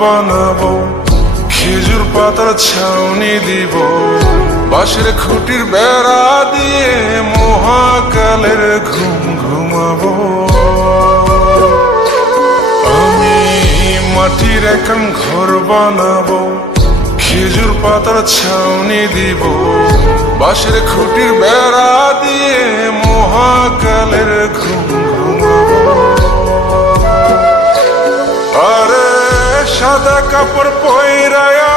বানাবো, খেজুর পাতার ছাউনি দিব, বাঁশের খুঁটির বেড়া দিয়ে মহাকালের ঘুম ঘুমাবো। আমি মাটির এখন ঘর বানাবো, খেজুর পাতার ছাউনি দিব, বাঁশের খুঁটির বেড়া দিয়ে মহাকালের ঘুম ঘুমাবো। আরে সাদা কাপড় পয়রায়া